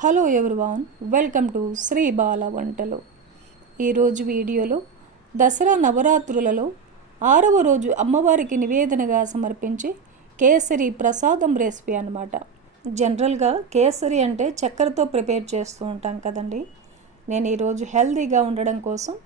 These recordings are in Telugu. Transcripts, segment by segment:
Hello everyone welcome to Sri Bala వంటలు. ఈరోజు వీడియోలో దసరా నవరాత్రులలో ఆరవ రోజు అమ్మవారికి నివేదనగా సమర్పించే కేసరి ప్రసాదం రెసిపీ అనమాట జనరల్గా కేసరి అంటే చక్కెరతో ప్రిపేర్ చేస్తూ ఉంటాం కదండి. నేను ఈరోజు హెల్తీగా ఉండడం కోసం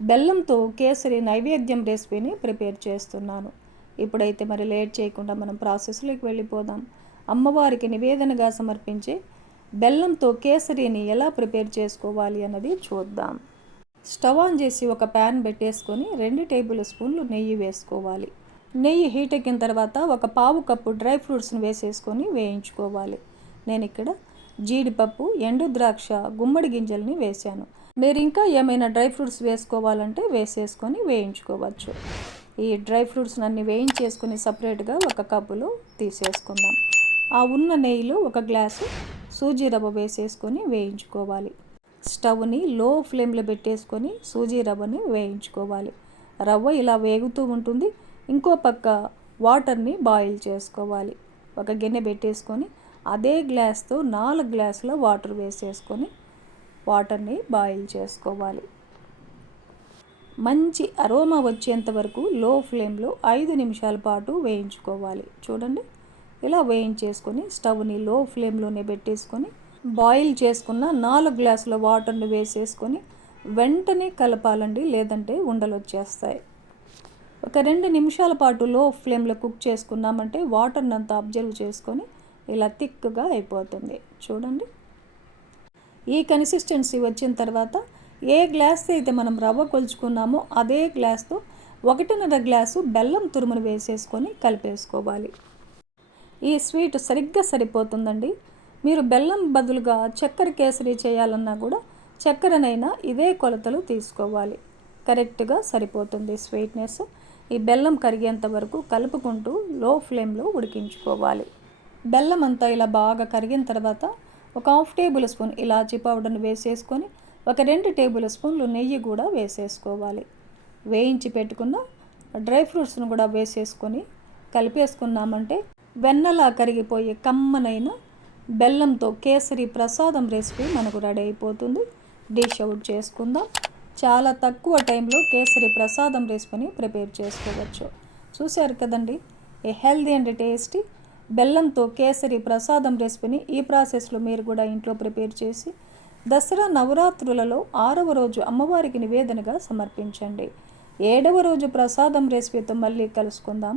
బెల్లంతో కేసరి నైవేద్యం రెసిపీని ప్రిపేర్ చేస్తున్నాను. ఇప్పుడైతే మరి లేట్ చేయకుండా మనం ప్రాసెస్లోకి వెళ్ళిపోదాం. అమ్మవారికి నివేదనగా సమర్పించే బెల్లంతో కేసరిని ఎలా ప్రిపేర్ చేసుకోవాలి అన్నది చూద్దాం. స్టవ్ ఆన్ చేసి ఒక ప్యాన్ పెట్టేసుకొని రెండు టేబుల్ స్పూన్లు నెయ్యి వేసుకోవాలి. నెయ్యి హీట్ ఎక్కిన తర్వాత ఒక పావు కప్పు డ్రై ఫ్రూట్స్ని వేసేసుకొని వేయించుకోవాలి. నేను ఇక్కడ జీడిపప్పు ఎండు ద్రాక్ష గుమ్మడి గింజల్ని వేశాను. మీరు ఇంకా ఏమైనా డ్రై ఫ్రూట్స్ వేసుకోవాలంటే వేసేసుకొని వేయించుకోవచ్చు. ఈ డ్రై ఫ్రూట్స్ అన్ని వేయించేసుకొని సపరేట్గా ఒక కప్పులో తీసేసుకుందాం. ఆ ఉన్న నెయ్యిలో ఒక గ్లాసు సూజీ రవ్వ వేసేసుకొని వేయించుకోవాలి. స్టవ్ని లో ఫ్లేమ్లో పెట్టేసుకొని సూజీ రవ్వని వేయించుకోవాలి. రవ్వ ఇలా వేగుతూ ఉంటుంది. ఇంకో పక్క వాటర్ని బాయిల్ చేసుకోవాలి. ఒక గిన్నె పెట్టేసుకొని అదే గ్లాస్తో నాలుగు గ్లాసుల వాటర్ వేసేసుకొని వాటర్ని బాయిల్ చేసుకోవాలి. మంచి అరోమా వచ్చేంత వరకు లో ఫ్లేమ్లో ఐదు నిమిషాల పాటు వేయించుకోవాలి. చూడండి. ఇలా వేయించేసుకొని స్టవ్ని లో ఫ్లేమ్లోనే పెట్టేసుకొని బాయిల్ చేసుకున్న నాలుగు గ్లాసుల వాటర్ని వేసేసుకొని వెంటనే కలపాలండి లేదంటే ఉండలు వచ్చేస్తాయి. ఒక రెండు నిమిషాల పాటు లో ఫ్లేమ్లో కుక్ చేసుకున్నామంటే వాటర్ని అంతా అబ్జర్వ్ చేసుకొని ఇలా థిక్గా అయిపోతుంది. చూడండి. ఈ కన్సిస్టెన్సీ వచ్చిన తర్వాత ఏ గ్లాస్తో అయితే మనం రవ్వ కొలుచుకున్నామో అదే గ్లాస్తో ఒకటిన్నర గ్లాసు బెల్లం తురుమును వేసేసుకొని కలిపేసుకోవాలి. ఈ స్వీట్ సరిగ్గా సరిపోతుందండి. మీరు బెల్లం బదులుగా చక్కెర కేసరి చేయాలన్నా కూడా చక్కెరనైనా ఇదే కొలతలు తీసుకోవాలి. కరెక్ట్గా సరిపోతుంది స్వీట్నెస్. ఈ బెల్లం కరిగేంత వరకు కలుపుకుంటూ లో ఫ్లేమ్లో ఉడికించుకోవాలి. బెల్లం అంతా ఇలా బాగా కరిగిన తర్వాత ఒక హాఫ్ టేబుల్ స్పూన్ ఇలాచీ పౌడర్ని వేసేసుకొని ఒక రెండు టేబుల్ స్పూన్లు నెయ్యి కూడా వేసేసుకోవాలి. వేయించి పెట్టుకున్న డ్రై ఫ్రూట్స్ను కూడా వేసేసుకొని కలిపేసుకున్నామంటే వెన్నలా కరిగిపోయే కమ్మనైన బెల్లంతో కేసరి ప్రసాదం రెసిపీ మనకు రెడీ అయిపోతుంది. డిష్ అవుట్ చేసుకుందాం. చాలా తక్కువ టైంలో కేసరి ప్రసాదం రెసిపీని ప్రిపేర్ చేసుకోవచ్చు. చూశారు కదండి? ఏ హెల్దీ అండ్ టేస్టీ బెల్లంతో కేసరి ప్రసాదం రెసిపీని ఈ ప్రాసెస్లో మీరు కూడా ఇంట్లో ప్రిపేర్ చేసి దసరా నవరాత్రులలో ఆరవ రోజు అమ్మవారికి నివేదనగా సమర్పించండి. ఏడవ రోజు ప్రసాదం రెసిపీతో మళ్ళీ కలుసుకుందాం.